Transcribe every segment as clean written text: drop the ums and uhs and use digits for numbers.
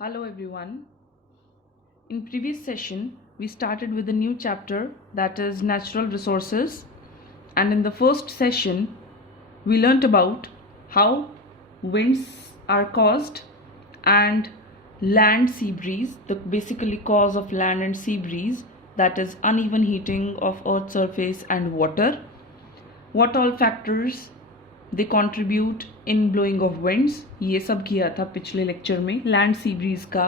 Hello everyone. In previous session, we started with a new chapter that is natural resources, and in the first session, we learnt about how winds are caused and land sea breeze, the basically cause of land and sea breeze, that is uneven heating of earth's surface and water. What all factors they contribute in blowing of winds, ये सब किया था पिछले lecture में. Land sea breeze का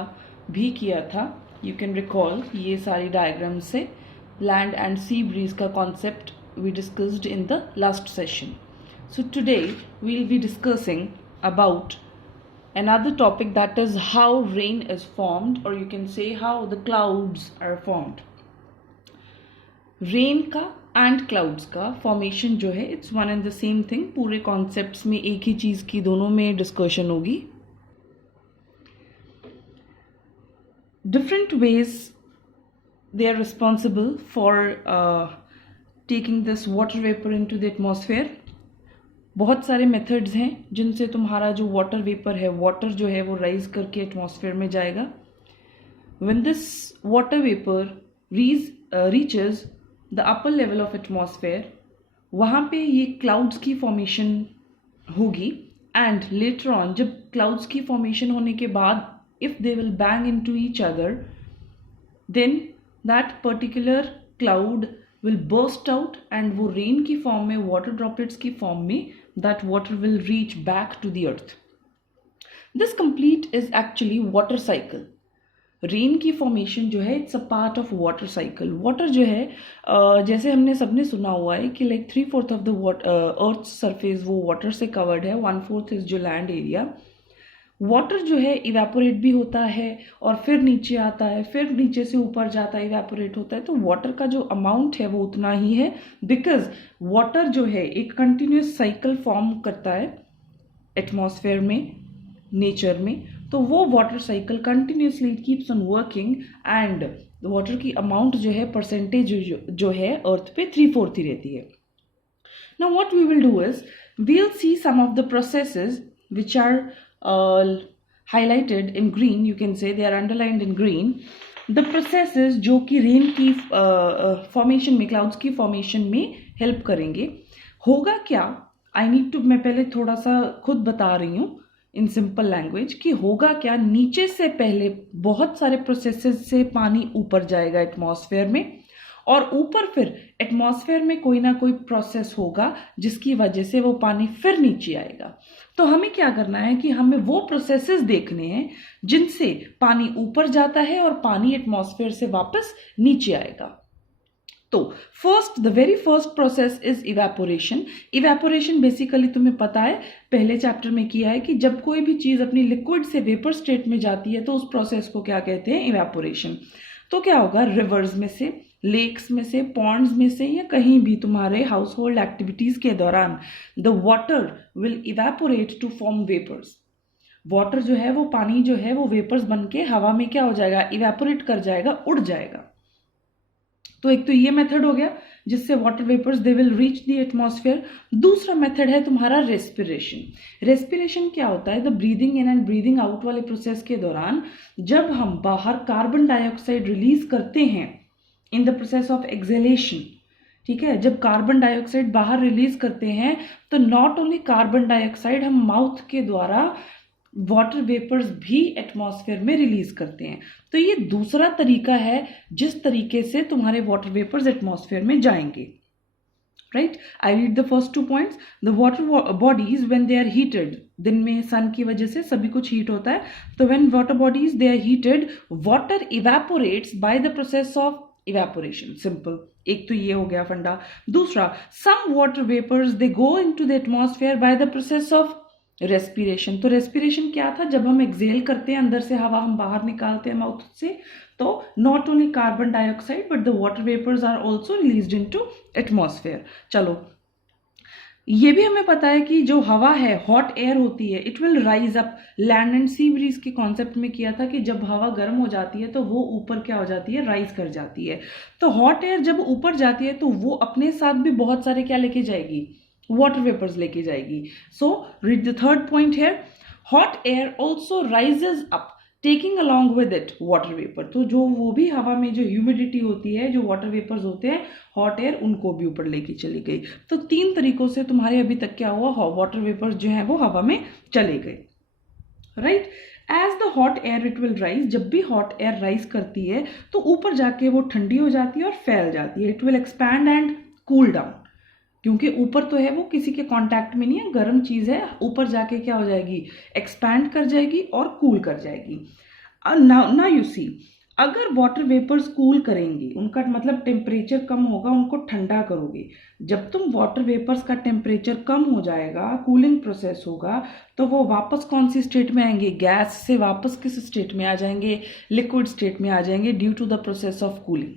भी किया था. यू कैन रिकॉल ये सारी डायग्राम से लैंड एंड सी ब्रीज का concept we discussed in the last session. So today we will be discussing about another topic, that is how rain is formed, or you can say how the clouds are formed. Rain का and clouds का formation जो है it's one and the same thing. पूरे concepts में एक ही चीज़ की दोनों में डिस्कशन होगी. Different ways they are responsible for taking this water vapour into the atmosphere. बहुत सारे मेथड्स हैं जिनसे तुम्हारा जो वाटर वेपर है, वाटर जो है वो राइज करके एटमॉस्फेयर में जाएगा. When this water vapour reaches the upper level of atmosphere, वहाँ पे ये क्लाउड्स की फॉर्मेशन होगी. एंड लेटर ऑन जब क्लाउड्स की फॉर्मेशन होने के बाद if they will bang into each other, then that particular cloud will burst out and वो रेन की फॉर्म में, वाटर ड्रॉपलेट्स की फॉर्म में, that water will reach back to the earth. This complete is actually water cycle. Rain की formation जो है it's a part of water cycle. Water जो है जैसे हमने सबने सुना हुआ है कि like 3/4 of the earth surface वो वाटर से कवर्ड है, 1/4 इज जो लैंड एरिया. वाटर जो है इवेपोरेट भी होता है और फिर नीचे आता है, फिर नीचे से ऊपर जाता है, इवेपोरेट होता है. तो वाटर का जो अमाउंट है वो उतना ही है, बिकॉज वाटर जो है एक कंटिन्यूस साइकिल फॉर्म करता है एटमॉस्फेयर में, नेचर में. तो वो water cycle continuously keeps on working and water की अमाउंट जो है, परसेंटेज जो है अर्थ पे 3/4 ही रहती है. Now what we will do is we will see some of the processes which are highlighted in green. You can say they are underlined in green. The processes जो कि रेन की फॉर्मेशन में, क्लाउड्स की formation में help करेंगे. होगा क्या, I need to, मैं पहले थोड़ा सा खुद बता रही हूँ इन सिंपल लैंग्वेज कि होगा क्या. नीचे से पहले बहुत सारे प्रोसेसेस से पानी ऊपर जाएगा एटमॉस्फेयर में, और ऊपर फिर एटमॉस्फेयर में कोई ना कोई प्रोसेस होगा जिसकी वजह से वो पानी फिर नीचे आएगा. तो हमें क्या करना है कि हमें वो प्रोसेसेस देखने हैं जिनसे पानी ऊपर जाता है और पानी एटमॉस्फेयर से वापस नीचे आएगा. तो first, the very first process is evaporation. Evaporation basically तुम्हें पता है, पहले चैप्टर में किया है कि जब कोई भी चीज अपनी लिक्विड से वेपर स्टेट में जाती है तो उस प्रोसेस को क्या कहते हैं, इवेपोरेशन. तो क्या होगा, रिवर्स में से, लेक्स में से, पॉन्ड्स में से, या कहीं भी तुम्हारे हाउस होल्ड एक्टिविटीज के दौरान the water will evaporate to form vapours. Water जो है वो, पानी जो है वो वेपर्स बन के हवा में क्या हो जाएगा, इवेपोरेट कर जाएगा, उड़ जाएगा. तो एक तो ये मेथड हो गया जिससे water vapours they will reach the atmosphere. दूसरा मेथड है तुम्हारा रेस्पिरेशन. रेस्पिरेशन क्या होता है, the breathing in and breathing out वाले प्रोसेस के दौरान जब हम बाहर कार्बन डाइऑक्साइड रिलीज करते हैं in the process of exhalation, ठीक है, जब कार्बन डाइऑक्साइड बाहर रिलीज करते हैं तो नॉट ओनली कार्बन डाइऑक्साइड, हम माउथ के द्वारा वाटर वेपर्स भी एटमॉस्फेयर में रिलीज करते हैं. तो ये दूसरा तरीका है जिस तरीके से तुम्हारे वाटर वेपर्स एटमॉस्फेयर में जाएंगे. Right, I read the first 2 points. The water bodies when they are heated, दिन में सन की वजह से सभी कुछ हीट होता है, तो when water bodies they are heated, water evaporates by the process of evaporation. Simple, एक तो ये हो गया फंडा. दूसरा, some water vapours they go into the atmosphere by the process of respiration. तो रेस्पिरेशन क्या था, जब हम एक्सहेल करते हैं, अंदर से हवा हम बाहर निकालते हैं माउथ से, तो not only carbon dioxide but the water vapours are also released into atmosphere. चलो, ये भी हमें पता है कि जो हवा है, हॉट एयर होती है, it will rise up. Land and sea breeze के कॉन्सेप्ट में किया था कि जब हवा गर्म हो जाती है तो वो ऊपर क्या हो जाती है, राइज कर जाती है. तो हॉट एयर जब ऊपर जाती है तो वो अपने साथ भी बहुत सारे क्या लेके जाएगी, water vapors लेके जाएगी. So read the third point here. Hot air also rises up taking along with it water vapour, तो जो वो भी हवा में जो ह्यूमिडिटी होती है, जो वाटर वेपर्स होते हैं, हॉट एयर, उनको भी ऊपर लेके चली गई। तो 3 तरीकों से तुम्हारे अभी तक क्या हुआ, वाटर वेपर्स जो है वो हवा में चले गए, right. As the hot air it will rise, जब भी हॉट एयर राइज करती है तो ऊपर जाके वो ठंडी हो जाती है और फैल जाती है। It will expand and cool down, क्योंकि ऊपर तो है वो किसी के कांटेक्ट में नहीं है, गर्म चीज है, ऊपर जाके क्या हो जाएगी, एक्सपैंड कर जाएगी और कूल कर जाएगी। ना यू सी, अगर वाटर वेपर्स कूल करेंगे, उनका मतलब टेम्परेचर कम होगा, उनको ठंडा करोगे। जब तुम वाटर वेपर्स का टेम्परेचर कम हो जाएगा, कूलिंग प्रोसेस होगा, तो वो वापस कौन सी स्टेट में आएंगे, गैस से वापस किस स्टेट में आ जाएंगे, लिक्विड स्टेट में आ जाएंगे, due to the process of cooling.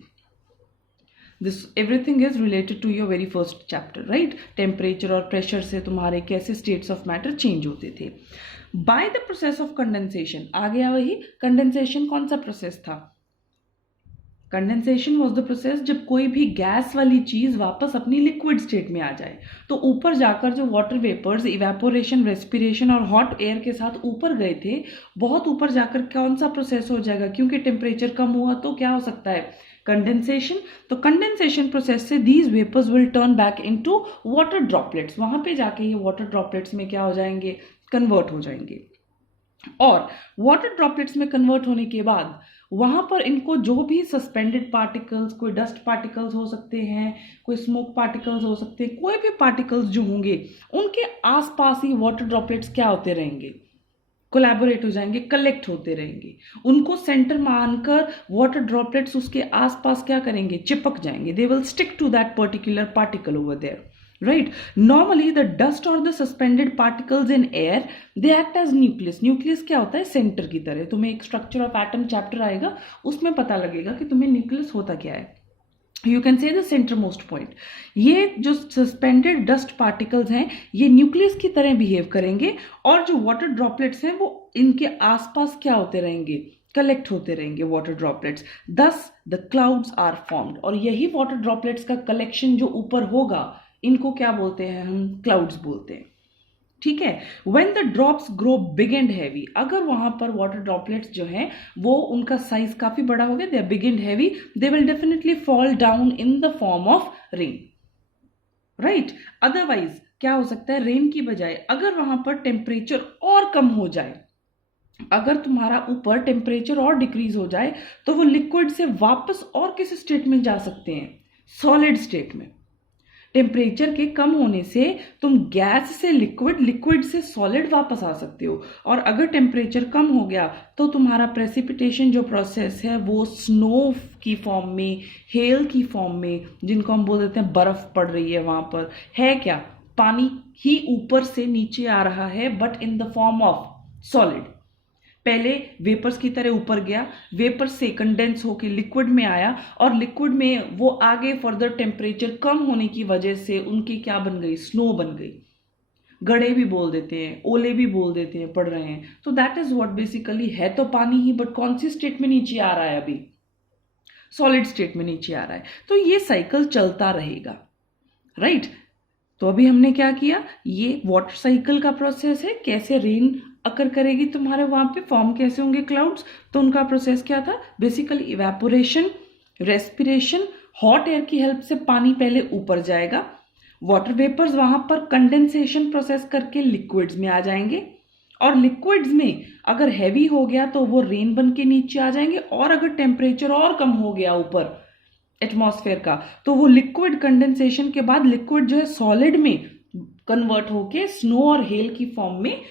This everything is related to your very first chapter, right. Temperature और प्रेशर से तुम्हारे कैसे स्टेट्स ऑफ मैटर चेंज होते थे। By the process of condensation, आ गया वही कंडेंसेशन। कौन सा प्रोसेस था, कंडेंसेशन वॉज द प्रोसेस जब कोई भी गैस वाली चीज वापस अपनी लिक्विड स्टेट में आ जाए। तो ऊपर जाकर जो वाटर वेपर्स इवेपोरेशन, रेस्पिरेशन और हॉट एयर के साथ ऊपर गए थे, बहुत ऊपर जाकर कौन सा प्रोसेस हो जाएगा, क्योंकि टेम्परेचर कम हुआ तो क्या हो सकता है, कंडेंसेशन। तो कंडेंसेशन प्रोसेस से these vapours will turn back into water droplets, वहां पे जाके ये वाटर ड्रॉपलेट्स में क्या हो जाएंगे, कन्वर्ट हो जाएंगे। और वाटर ड्रॉपलेट्स में कन्वर्ट होने के बाद वहां पर इनको जो भी सस्पेंडेड पार्टिकल्स, कोई डस्ट पार्टिकल्स हो सकते हैं, कोई स्मोक पार्टिकल्स हो सकते हैं, कोई भी पार्टिकल्स जो होंगे, उनके आसपास ही वाटर ड्रॉपलेट्स क्या होते रहेंगे, कोलैबोरेट हो जाएंगे, कलेक्ट होते रहेंगे। उनको सेंटर मानकर वाटर ड्रॉपलेट्स उसके आसपास क्या करेंगे, चिपक जाएंगे। They will stick to that particular particle over there, right? Normally the dust or the suspended particles in air, they act as nucleus. nucleus क्या होता है, सेंटर की तरह। तुम्हें एक स्ट्रक्चर ऑफ एटम चैप्टर आएगा, उसमें पता लगेगा कि तुम्हें न्यूक्लियस होता क्या है। यू कैन से द सेंटर मोस्ट पॉइंट। ये जो सस्पेंडेड डस्ट पार्टिकल्स हैं, ये न्यूक्लियस की तरह बिहेव करेंगे, और जो वाटर ड्रॉपलेट्स हैं वो इनके आसपास क्या होते रहेंगे, कलेक्ट होते रहेंगे वाटर ड्रॉपलेट्स। दस द क्लाउड्स आर फॉर्म्ड, और यही वाटर ड्रॉपलेट्स का कलेक्शन जो ऊपर होगा, इनको क्या बोलते हैं, हम क्लाउड्स बोलते हैं, ठीक है। When the drops grow big and heavy, अगर वहां पर वाटर ड्रॉपलेट्स जो हैं वो उनका साइज काफी बड़ा हो गया, they are big and heavy, they will definitely fall down in the form of rain, right. Otherwise क्या हो सकता है, रेन की बजाय अगर वहां पर टेम्परेचर और कम हो जाए, अगर तुम्हारा ऊपर टेम्परेचर और डिक्रीज हो जाए, तो वो लिक्विड से वापस और किस स्टेट में जा सकते हैं, सॉलिड स्टेट में। टेम्परेचर के कम होने से तुम गैस से लिक्विड, लिक्विड से सॉलिड वापस आ सकते हो। और अगर टेम्परेचर कम हो गया तो तुम्हारा प्रेसिपिटेशन जो प्रोसेस है वो स्नो की फॉर्म में, हेल की फॉर्म में, जिनको हम बोल देते हैं बर्फ पड़ रही है, वहां पर है क्या, पानी ही ऊपर से नीचे आ रहा है, but in the form of solid. पहले वेपर्स की तरह ऊपर गया, वेपर से कंडेंस होकर लिक्विड में आया, और लिक्विड में वो आगे फर्दर टेम्परेचर कम होने की वजह से उनकी क्या बन गई, स्नो बन गई। गड़े भी बोल देते हैं, ओले भी बोल देते हैं, पड़ रहे हैं। तो दैट इज व्हाट बेसिकली है, तो पानी ही, बट कौन सी स्टेट में नीचे आ रहा है, अभी सॉलिड स्टेट में नीचे आ रहा है। तो ये साइकिल चलता रहेगा, राइट। तो अभी हमने क्या किया, ये वाटर साइकिल का प्रोसेस है, कैसे रेन अकर करेगी तुम्हारे वहां पे, फॉर्म कैसे होंगे क्लाउड्स। तो उनका प्रोसेस क्या था, basically evaporation, respiration, hot air की हेल्प से पानी पहले ऊपर जाएगा, वाटर वेपर्स वहां पर कंडेंसेशन प्रोसेस करके लिक्विड्स में आ जाएंगे, और लिक्विड्स में अगर हैवी हो गया तो वो रेन बन के नीचे आ जाएंगे, और अगर टेम्परेचर और कम हो गया ऊपर एटमॉस्फेयर का, तो वो लिक्विड कंडेंसेशन के बाद लिक्विड जो है सॉलिड में कन्वर्ट होके स्नो और हेल की फॉर्म में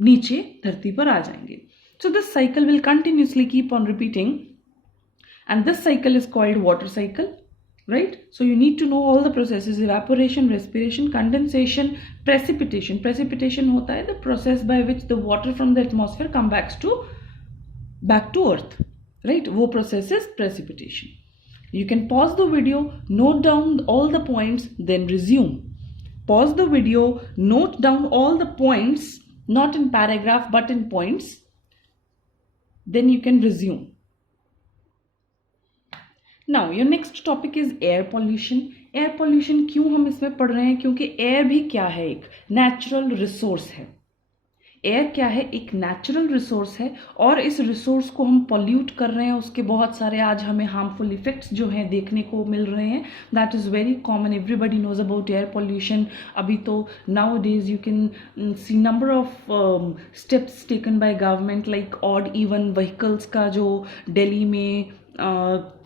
नीचे धरती पर आ जाएंगे। So this cycle will continuously keep on repeating, and this cycle is called water cycle, right? So you need to know all the processes: evaporation, respiration, condensation, precipitation. Precipitation होता है the process by which the water from the atmosphere come back to earth, right? वो process is precipitation. You can pause the video, note down all the points, then resume. Pause the video, note down all the points, not in paragraph but in points, then you can resume. Now your next topic is air pollution. Air pollution क्यों हम इसमें पढ़ रहे हैं, क्योंकि air भी क्या है, एक नेचुरल रिसोर्स है। एयर क्या है, एक नेचुरल रिसोर्स है और इस रिसोर्स को हम पॉल्यूट कर रहे हैं, उसके बहुत सारे आज हमें हार्मफुल इफेक्ट्स जो हैं देखने को मिल रहे हैं. That is very common, everybody knows about air pollution. अभी तो nowadays you can see number of steps taken by government like odd even vehicles का जो दिल्ली में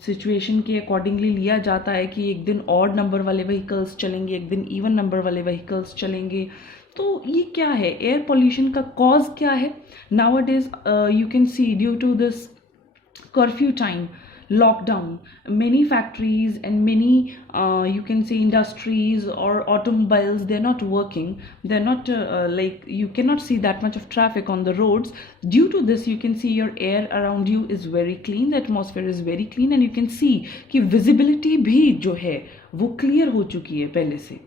सिचुएशन के अकॉर्डिंगली लिया जाता है कि एक दिन ऑड नंबर वाले व्हीकल्स चलेंगे, एक दिन इवन नंबर वाले व्हीकल्स चलेंगे. तो ये क्या है, एयर पोल्यूशन का कॉज क्या है? Nowadays you can see due to this curfew time, lockdown, many factories and many you can say industries or automobiles, they're not working, they're not like you cannot see that much of traffic on the roads. Due to this you can see your air around you is very clean, the atmosphere is very clean and you can see कि visibility भी जो है वो clear हो चुकी है पहले से.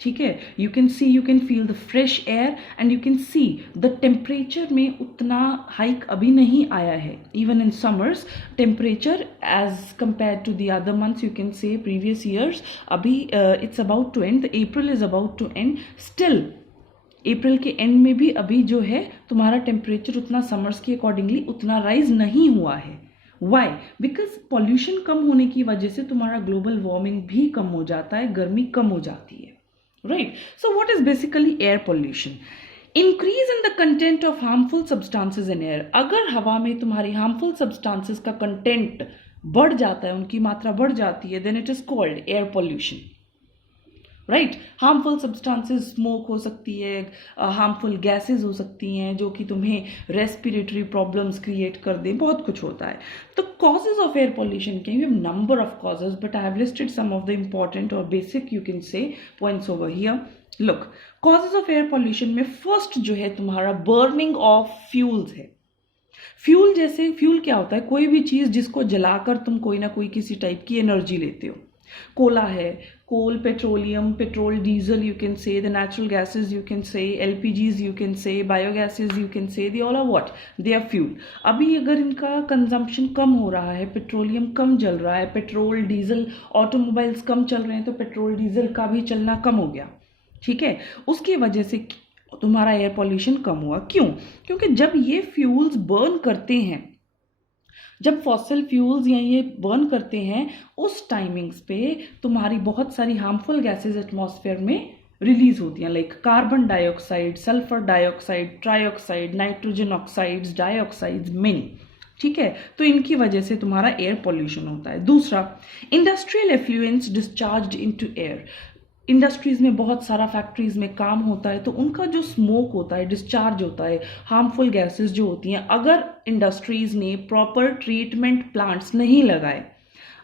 ठीक है, you can see, you can feel the fresh air and you can see the temperature में उतना हाइक अभी नहीं आया है. Even in summers temperature as compare to the other months you can say previous years, अभी it's about to end, April is about to end, still April के end में भी अभी जो है तुम्हारा टेम्परेचर उतना समर्स के अकॉर्डिंगली उतना राइज नहीं हुआ है. वाई? बिकॉज पॉल्यूशन कम होने की वजह से तुम्हारा ग्लोबल वार्मिंग भी कम हो जाता है, गर्मी कम हो जाती है. Right. So what is basically air pollution? Increase in the content of harmful substances in air. अगर हवा में तुम्हारी harmful substances का content बढ़ जाता है, उनकी मात्रा बढ़ जाती है, then it is called air pollution. Right. Harmful substances smoke हो सकती है, हार्मफुल गैसेज हो सकती हैं जो कि तुम्हें रेस्पिरेटरी प्रॉब्लम्स क्रिएट कर दें, बहुत कुछ होता है. तो कॉजेज ऑफ एयर पॉल्यूशन के we have number of causes but I have listed some of the important और basic you can say points over here. Look, causes of air pollution में फर्स्ट जो है तुम्हारा बर्निंग ऑफ फ्यूल्स है. Fuel जैसे, fuel क्या होता है? कोई भी चीज जिसको जलाकर तुम कोई ना कोई किसी टाइप की एनर्जी लेते हो. कोला है, coal, petroleum, petrol, diesel you can say, the natural gases you can say, LPGs you can say, biogases you can say, they all are what? They are fuel. अभी अगर इनका consumption कम हो रहा है, petroleum कम जल रहा है, पेट्रोल डीजल ऑटोमोबाइल्स कम चल रहे हैं, तो पेट्रोल डीजल का भी चलना कम हो गया. ठीक है, उसकी वजह से तुम्हारा एयर पॉल्यूशन कम हुआ. क्यों? क्योंकि जब ये फ्यूल्स बर्न करते हैं, जब फॉसिल फ्यूल्स या ये बर्न करते हैं, उस टाइमिंग्स पे तुम्हारी बहुत सारी हार्मफुल गैसेज एटमॉस्फेयर में रिलीज होती हैं, like carbon dioxide, sulphur dioxide, trioxide, nitrogen oxides, dioxides, many. ठीक है, तो इनकी वजह से तुम्हारा एयर पॉल्यूशन होता है. दूसरा, industrial affluence discharge into air. Industries में बहुत सारा फैक्ट्रीज में काम होता है, तो उनका जो स्मोक होता है, डिस्चार्ज होता है, हार्मफुल गैसेस जो होती हैं, अगर इंडस्ट्रीज ने प्रॉपर ट्रीटमेंट प्लांट्स नहीं लगाए,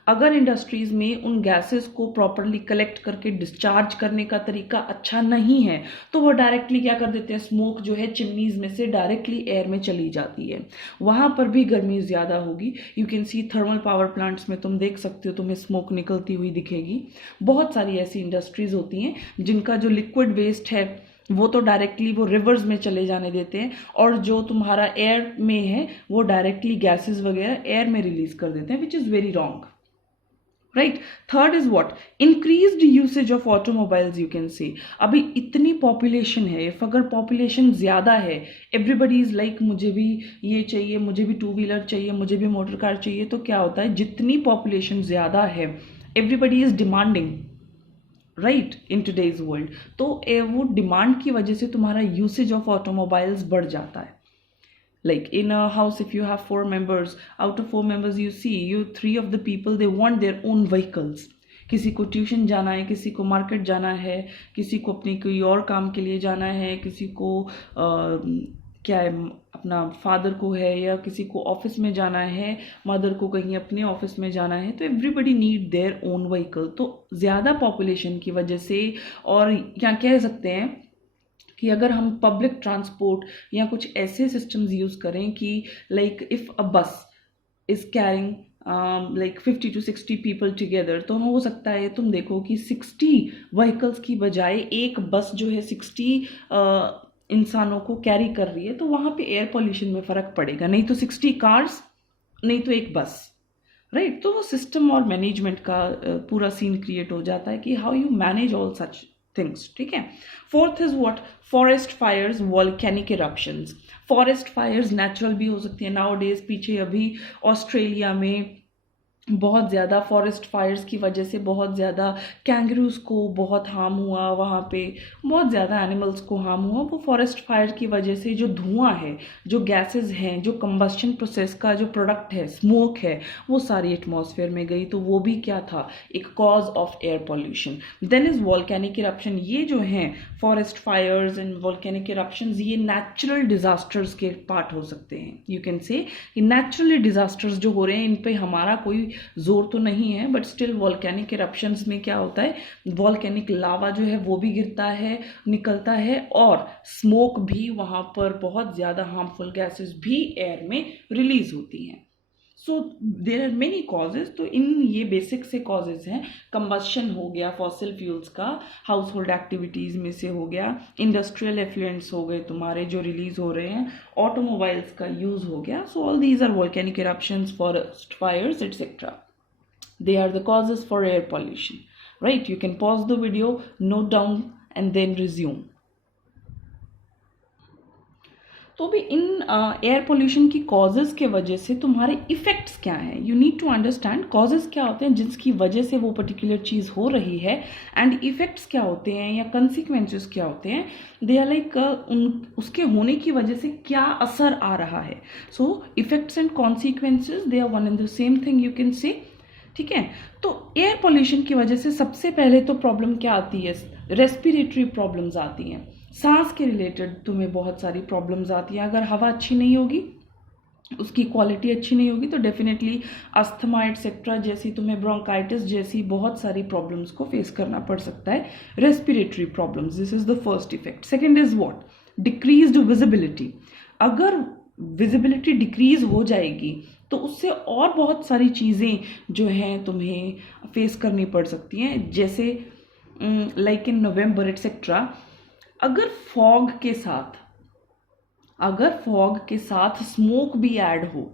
अगर इंडस्ट्रीज में उन गैसेस को प्रॉपरली कलेक्ट करके डिस्चार्ज करने का तरीका अच्छा नहीं है, तो वो डायरेक्टली क्या कर देते हैं, स्मोक जो है चिमनीज में से डायरेक्टली एयर में चली जाती है. वहाँ पर भी गर्मी ज़्यादा होगी. You can C thermal power plants में तुम देख सकते हो, तुम्हें स्मोक निकलती हुई दिखेगी. बहुत सारी ऐसी इंडस्ट्रीज होती हैं जिनका जो लिक्विड वेस्ट है वो तो डायरेक्टली वो रिवर्स में चले जाने देते हैं, और जो तुम्हारा एयर में है वो डायरेक्टली गैसेस वगैरह एयर में रिलीज कर देते हैं, which is very wrong. Right. Third is what? Increased usage of automobiles. You can सी अभी इतनी पॉपुलेशन है, इफ अगर पॉपुलेशन ज़्यादा है, एवरीबडी इज लाइक मुझे भी ये चाहिए, मुझे भी टू व्हीलर चाहिए, मुझे भी मोटर कार चाहिए. तो क्या होता है, जितनी पॉपुलेशन ज़्यादा है, everybody is demanding, right, in today's world. तो वो डिमांड की वजह से तुम्हारा यूसेज ऑफ ऑटोमोबाइल्स बढ़ जाता है. Like in a house, if you have 4 members, out of 4 members you see, 3 of the people they want their own vehicles. किसी को ट्यूशन जाना है, किसी को मार्केट जाना है, किसी को अपनी कोई और काम के लिए जाना है, किसी को क्या है, अपना फादर को है, या किसी को ऑफिस में जाना है, मदर को कहीं अपने ऑफिस में जाना है. तो everybody need their own vehicle. तो ज़्यादा पॉपुलेशन की वजह से, और क्या कह सकते हैं कि अगर हम पब्लिक ट्रांसपोर्ट या कुछ ऐसे सिस्टम्स यूज़ करें कि लाइक इफ़ अ बस is carrying like 50 to 60 people together, तो हो सकता है तुम देखो कि 60 व्हीकल्स की बजाय एक बस जो है 60 इंसानों को कैरी कर रही है, तो वहाँ पे एयर पॉल्यूशन में फ़र्क पड़ेगा. नहीं तो 60 कार्स, नहीं तो एक बस, राइट. तो वो सिस्टम और मैनेजमेंट का पूरा सीन क्रिएट हो जाता है कि how you manage all such things, ठीक है। Fourth is what, forest fires, volcanic eruptions. Forest Fyers natural भी हो सकती है। नाउ डेज पीछे अभी ऑस्ट्रेलिया में बहुत ज़्यादा फॉरेस्ट फायर्स की वजह से बहुत ज़्यादा कैंगरूज को बहुत हार्म हुआ, वहाँ पे बहुत ज़्यादा एनिमल्स को हार्म हुआ। वो फॉरेस्ट फायर की वजह से जो धुआं है, जो गैसेस हैं, जो कंबस्शन प्रोसेस का जो प्रोडक्ट है, स्मोक है, वो सारी एटमॉस्फेयर में गई। तो वो भी क्या था, एक cause of air pollution. Then is volcanic eruption. ये जो हैं forest fires and volcanic eruptions, ये नेचुरल डिजास्टर्स के पार्ट हो सकते हैं। You can say naturally disasters जो हो रहे हैं इन पे हमारा कोई जोर तो नहीं है, बट स्टिल वॉल्केनिक इरप्शंस में क्या होता है, वॉल्केनिक लावा जो है वो भी गिरता है, निकलता है, और स्मोक भी, वहां पर बहुत ज़्यादा हार्मफुल गैसेस भी एयर में रिलीज होती हैं। सो देर आर मेनी कॉजेज। तो इन ये बेसिक से कॉजेज हैं। कंबस्शन हो गया फॉसिल फ्यूल्स का, हाउस होल्ड एक्टिविटीज़ में से हो गया, इंडस्ट्रियल एफ्लुएंट्स हो गए तुम्हारे जो रिलीज हो रहे हैं, ऑटोमोबाइल्स का यूज हो गया। So all these are volcanic eruptions, forest fires etcetera. They are the causes for air pollution, right? You can pause the video, note down and then resume. तो भी इन एयर पोल्यूशन की causes के वजह से तुम्हारे इफेक्ट्स क्या हैं। You need to understand causes क्या होते हैं जिसकी वजह से वो पर्टिकुलर चीज़ हो रही है, एंड इफेक्ट्स क्या होते हैं या कंसिक्वेंसेस क्या होते हैं। दे आर लाइक उसके होने की वजह से क्या असर आ रहा है। So effects and consequences, they are one and the same thing, you can say, ठीक है। तो एयर पोल्यूशन की वजह से सबसे पहले तो प्रॉब्लम क्या आती है, रेस्पिरेटरी प्रॉब्लम्स आती हैं। सांस के रिलेटेड तुम्हें बहुत सारी प्रॉब्लम्स आती हैं। अगर हवा अच्छी नहीं होगी, उसकी क्वालिटी अच्छी नहीं होगी, तो डेफिनेटली अस्थमा एटसेट्रा जैसी, तुम्हें ब्रोंकाइटिस जैसी बहुत सारी प्रॉब्लम्स को फेस करना पड़ सकता है। Respiratory problems, this is the first effect. Second is what, decreased visibility. अगर विजिबिलिटी डिक्रीज हो जाएगी तो उससे और बहुत सारी चीज़ें जो हैं तुम्हें फेस करनी पड़ सकती हैं, जैसे लाइक इन नवंबर एटसेट्रा। अगर फॉग के साथ स्मोक भी ऐड हो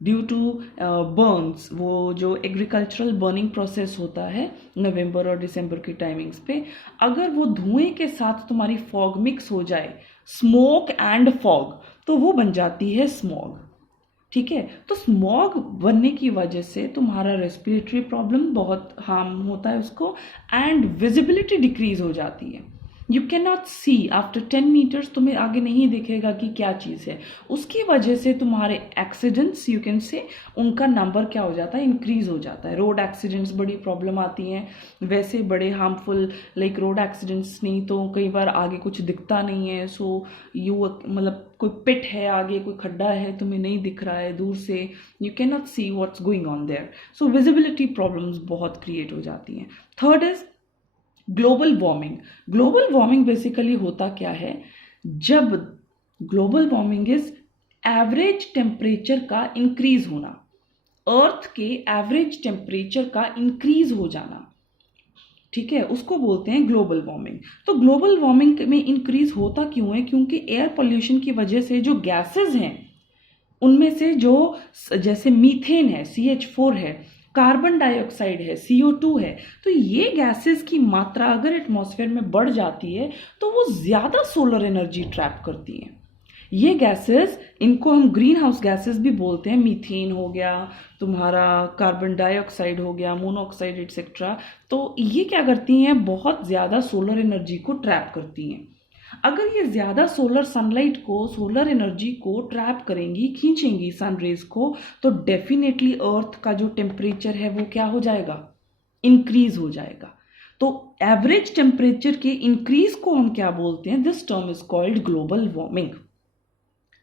ड्यू टू बर्न्स, वो जो एग्रीकल्चरल बर्निंग प्रोसेस होता है नवंबर और दिसंबर की टाइमिंग्स पे, अगर वो धुएं के साथ तुम्हारी फॉग मिक्स हो जाए, स्मोक एंड फॉग, तो वो बन जाती है स्मॉग, ठीक है। तो स्मॉग बनने की वजह से तुम्हारा रेस्पिरेटरी प्रॉब्लम बहुत हार्म होता है उसको, एंड विजिबिलिटी डिक्रीज हो जाती है। You can not see after 10 metres, तुम्हें आगे नहीं दिखेगा कि क्या चीज़ है। उसकी वजह से तुम्हारे एक्सीडेंट्स, यू कैन से, उनका नंबर क्या हो जाता है, इंक्रीज हो जाता है। रोड एक्सीडेंट्स बड़ी प्रॉब्लम आती हैं, वैसे बड़े हार्मफुल, लाइक रोड एक्सीडेंट्स नहीं तो कई बार आगे कुछ दिखता नहीं है, सो यू मतलब कोई पिट है आगे, कोई खड्डा है, तुम्हें नहीं दिख रहा है दूर से, you can not see what's going on their, so visibility problems बहुत क्रिएट हो जाती हैं। Third is global warming. Global warming basically होता क्या है, जब global warming is average temperature का इंक्रीज होना, अर्थ के एवरेज टेम्परेचर का इंक्रीज हो जाना, ठीक है, उसको बोलते हैं ग्लोबल वार्मिंग। तो ग्लोबल वार्मिंग में इंक्रीज होता क्यों है, क्योंकि एयर पोल्यूशन की वजह से जो गैसेस हैं उनमें से जो, जैसे मीथेन है, CH4 है, कार्बन डाइऑक्साइड है, CO2 है, तो ये गैसेस की मात्रा अगर एटमॉस्फेयर में बढ़ जाती है तो वो ज़्यादा सोलर एनर्जी ट्रैप करती हैं। ये गैसेस, इनको हम ग्रीन हाउस गैसेस भी बोलते हैं। मीथेन हो गया तुम्हारा, कार्बन डाइऑक्साइड हो गया, मोनोऑक्साइड एटसेट्रा। तो ये क्या करती हैं, बहुत ज़्यादा सोलर एनर्जी को ट्रैप करती हैं। अगर ये ज़्यादा सोलर सनलाइट को, सोलर एनर्जी को ट्रैप करेंगी, खींचेंगी सन रेज को, तो डेफिनेटली अर्थ का जो टेम्परेचर है वो क्या हो जाएगा, इंक्रीज हो जाएगा। तो एवरेज टेम्परेचर के इंक्रीज को हम क्या बोलते हैं, this term is called global warming,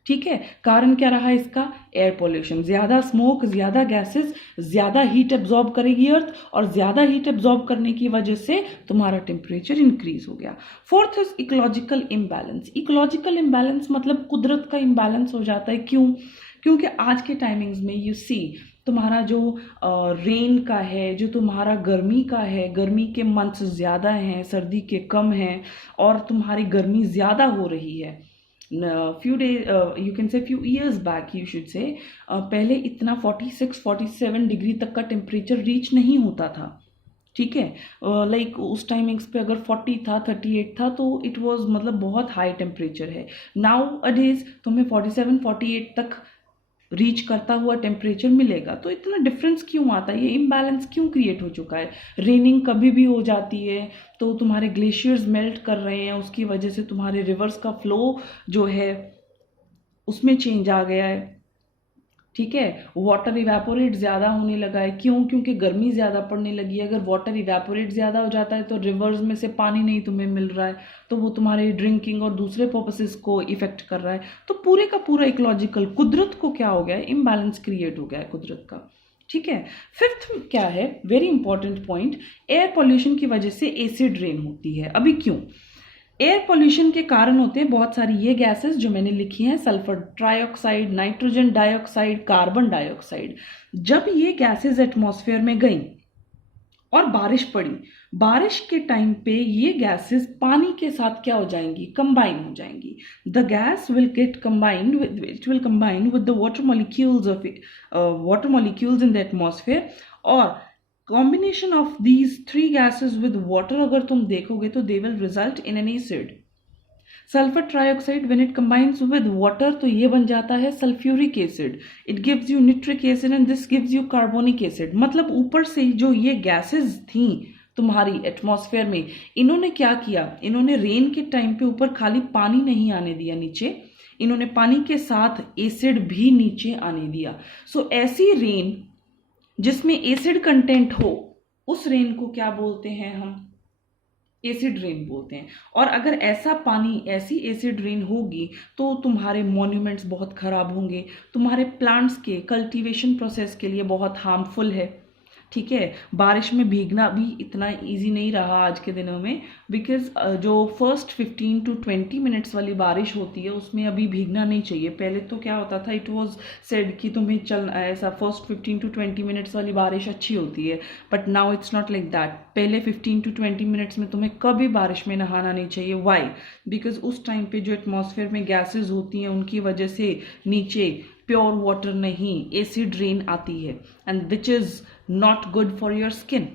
ठीक है। कारण क्या रहा इसका, एयर पोल्यूशन, ज्यादा स्मोक, ज्यादा गैसेस, ज्यादा हीट एब्जॉर्ब करेगी अर्थ, और ज्यादा हीट एब्जॉर्ब करने की वजह से तुम्हारा टेम्परेचर इंक्रीज हो गया। Fourth is ecological imbalance. Ecological imbalance मतलब कुदरत का इम्बैलेंस हो जाता है। क्यों, क्योंकि आज के टाइमिंग्स में यू सी तुम्हारा जो रेन का है, जो तुम्हारा गर्मी का है, गर्मी के मंथ्स ज़्यादा हैं, सर्दी के कम हैं, और तुम्हारी गर्मी ज़्यादा हो रही है। few days, you can say few years back, you should say, पहले इतना 46-47 डिग्री तक का टेम्परेचर रीच नहीं होता था, ठीक है। लाइक उस टाइमिंग्स पे अगर 40 था, 38 था, तो इट वाज मतलब बहुत हाई टेम्परेचर है। नाउ अडेज तुम्हें 47 48 तक रीच करता हुआ टेम्परेचर मिलेगा। तो इतना डिफरेंस क्यों आता है, ये इम्बैलेंस क्यों क्रिएट हो चुका है? रेनिंग कभी भी हो जाती है, तो तुम्हारे ग्लेशियर्स मेल्ट कर रहे हैं, उसकी वजह से तुम्हारे रिवर्स का फ्लो जो है उसमें चेंज आ गया है। ठीक है, वाटर इवेपोरेट ज़्यादा होने लगा है। क्यों? क्योंकि गर्मी ज़्यादा पड़ने लगी है। अगर वाटर इवेपोरेट ज़्यादा हो जाता है तो रिवर्स में से पानी नहीं तुम्हें मिल रहा है, तो वो तुम्हारे ड्रिंकिंग और दूसरे पर्पसेस को इफेक्ट कर रहा है। तो पूरे का पूरा इकोलॉजिकल, कुदरत को क्या हो गया है, इम्बैलेंस क्रिएट हो गया है कुदरत का। ठीक है। फिफ्थ क्या है, very important point, air pollution की वजह से एसिड रेन होती है। अभी क्यों? एयर पोल्यूशन के कारण होते हैं बहुत सारी ये गैसेस जो मैंने लिखी हैं, sulphur trioxide, nitrogen dioxide, carbon dioxide. जब ये गैसेस एटमॉस्फेयर में गई और बारिश पड़ी, बारिश के टाइम पे ये गैसेस पानी के साथ क्या हो जाएंगी, कंबाइन हो जाएंगी। The gas will get combined with, it will combine with the water molecules in the atmosphere. और combination of these three gases with water अगर तुम देखोगे तो they will result in an acid. Sulphur trioxide when it combines with water तो ये बन जाता है sulphuric acid, it gives you nitric acid and this gives you carbonic acid। मतलब ऊपर से जो ये गैसेस थी तुम्हारी एटमॉस्फेयर में, इन्होंने क्या किया, इन्होंने रेन के टाइम पे ऊपर खाली पानी नहीं आने दिया नीचे, इन्होंने पानी के साथ एसिड भी नीचे आने दिया। सो ऐसी रेन जिसमें एसिड कंटेंट हो, उस रेन को क्या बोलते हैं हम, एसिड रेन बोलते हैं। और अगर ऐसा पानी, ऐसी एसिड रेन होगी तो तुम्हारे मॉन्यूमेंट्स बहुत खराब होंगे, तुम्हारे प्लांट्स के कल्टीवेशन प्रोसेस के लिए बहुत हार्मफुल है। ठीक है, बारिश में भीगना भी इतना इजी नहीं रहा आज के दिनों में, बिकॉज जो फर्स्ट 15 to 20 मिनट्स वाली बारिश होती है उसमें अभी भीगना नहीं चाहिए। पहले तो क्या होता था, इट वाज सेड कि तुम्हें चलना ऐसा फर्स्ट 15 to 20 मिनट्स वाली बारिश अच्छी होती है, but now it's not like that. पहले 15 to 20 मिनट्स में तुम्हें कभी बारिश में नहाना नहीं चाहिए। वाई? बिकॉज उस टाइम पे जो एटमॉस्फेयर में गैसेज होती हैं उनकी वजह से नीचे प्योर वाटर नहीं, एसिड रेन आती है, and which is not good for your skin.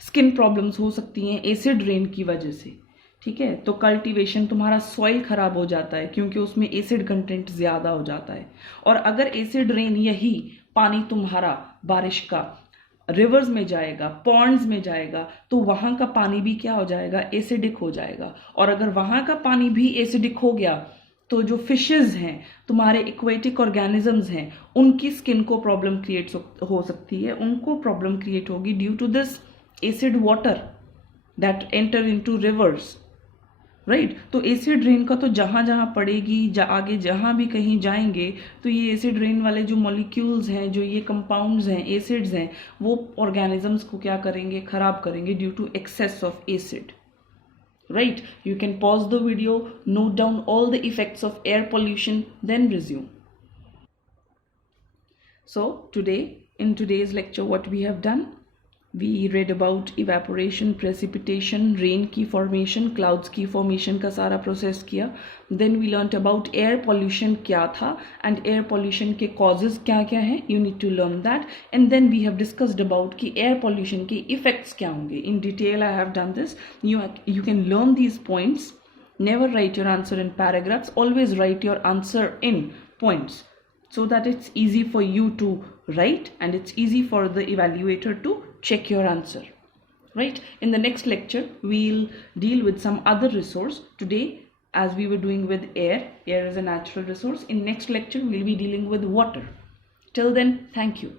Skin problems हो सकती हैं एसिड रेन की वजह से। ठीक है, तो कल्टीवेशन, तुम्हारा सॉइल खराब हो जाता है क्योंकि उसमें एसिड कंटेंट ज्यादा हो जाता है। और अगर एसिड रेन, यही पानी तुम्हारा बारिश का रिवर्स में जाएगा, पॉन्ड्स में जाएगा, तो वहां का पानी भी क्या हो जाएगा, एसिडिक हो जाएगा। और अगर वहां का पानी भी एसिडिक हो गया तो जो फिशेज हैं, तुम्हारे इक्वेटिक ऑर्गेनिजम्स हैं, उनकी स्किन को प्रॉब्लम क्रिएट हो सकती है, उनको प्रॉब्लम क्रिएट होगी due to this acid water that enter into rivers. Right? तो एसिड रेन का तो जहां जहां पड़ेगी, आगे जहां भी कहीं जाएंगे, तो ये एसिड रेन वाले जो मॉलिक्यूल्स हैं, जो ये कंपाउंड्स हैं, एसिड्स हैं, वो ऑर्गेनिजम्स को क्या करेंगे, खराब करेंगे due to excess of acid. Right? You can pause the video, note down all the effects of air pollution, then resume. So in today's lecture, what we have done, we read about evaporation, precipitation, rain की formation, clouds की formation का सारा process किया। Then we learnt about air pollution क्या था, and air pollution के causes क्या क्या हैं, you need to learn that। And then we have discussed about कि air pollution के effects क्या होंगे। In detail I have done this, you can learn these points। Never write your answer in paragraphs, always write your answer in points, so that it's easy for you to write and it's easy for the evaluator to check your answer. Right? In the next lecture, we'll deal with some other resource. Today, as we were doing with air is a natural resource. In next lecture, we'll be dealing with water. Till then, thank you.